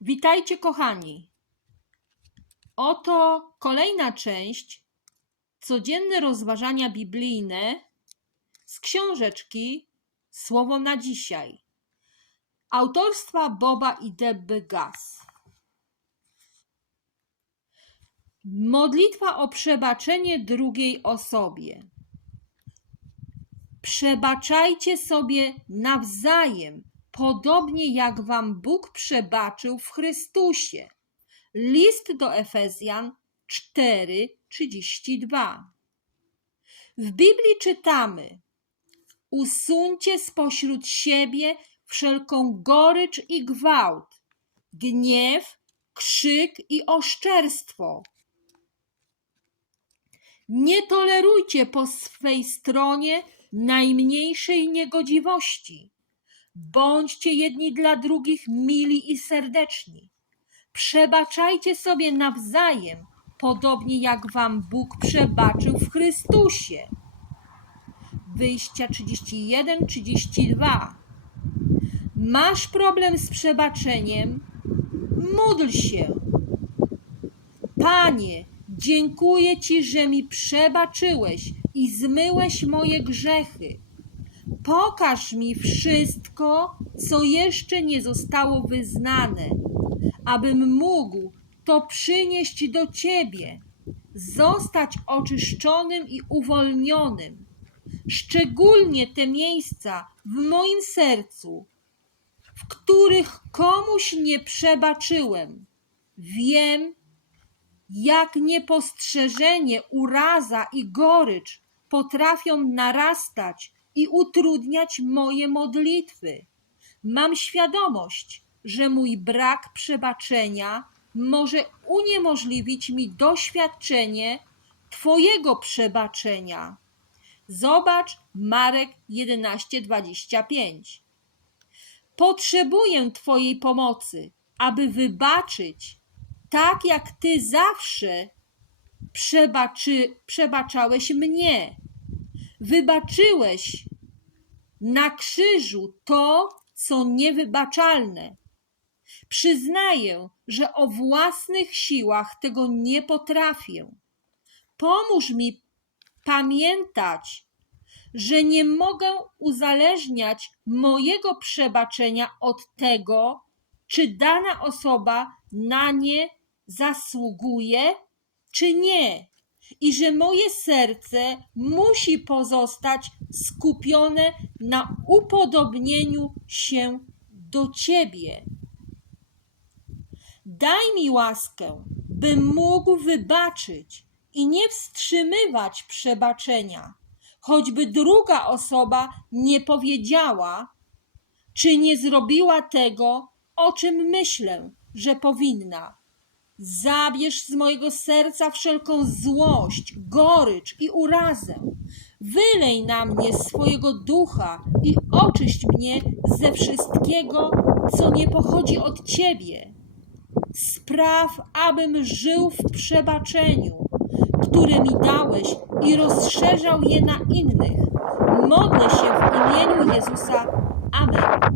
Witajcie, kochani. Oto kolejna część codzienne rozważania biblijne z książeczki Słowo na dzisiaj autorstwa Boba i Debby Gass. Modlitwa o przebaczenie drugiej osobie. Przebaczajcie sobie nawzajem, podobnie jak wam Bóg przebaczył w Chrystusie. List do Efezjan 4:32. W Biblii czytamy: Usuńcie spośród siebie wszelką gorycz i gwałt, gniew, krzyk i oszczerstwo. Nie tolerujcie po swej stronie najmniejszej niegodziwości. Bądźcie jedni dla drugich mili i serdeczni. Przebaczajcie sobie nawzajem, podobnie jak wam Bóg przebaczył w Chrystusie. Wyjścia 31-32. Masz problem z przebaczeniem? Módl się. Panie, dziękuję Ci, że mi przebaczyłeś i zmyłeś moje grzechy. Pokaż mi wszystko, co jeszcze nie zostało wyznane, abym mógł to przynieść do Ciebie, zostać oczyszczonym i uwolnionym. Szczególnie te miejsca w moim sercu, w których komuś nie przebaczyłem. Wiem, jak niepostrzeżenie, uraza i gorycz potrafią narastać i utrudniać moje modlitwy. Mam świadomość, że mój brak przebaczenia może uniemożliwić mi doświadczenie Twojego przebaczenia. Zobacz Marek 11:25. Potrzebuję Twojej pomocy, aby wybaczyć, tak jak Ty zawsze przebaczy, przebaczałeś mnie. Wybaczyłeś na krzyżu to, co niewybaczalne. Przyznaję, że o własnych siłach tego nie potrafię. Pomóż mi pamiętać, że nie mogę uzależniać mojego przebaczenia od tego, czy dana osoba na nie zasługuje, czy nie, i że moje serce musi pozostać skupione na upodobnieniu się do Ciebie. Daj mi łaskę, bym mógł wybaczyć i nie wstrzymywać przebaczenia, choćby druga osoba nie powiedziała, czy nie zrobiła tego, o czym myślę, że powinna. Zabierz z mojego serca wszelką złość, gorycz i urazę. Wylej na mnie swojego ducha i oczyść mnie ze wszystkiego, co nie pochodzi od Ciebie. Spraw, abym żył w przebaczeniu, które mi dałeś i rozszerzał je na innych. Modlę się w imieniu Jezusa. Amen.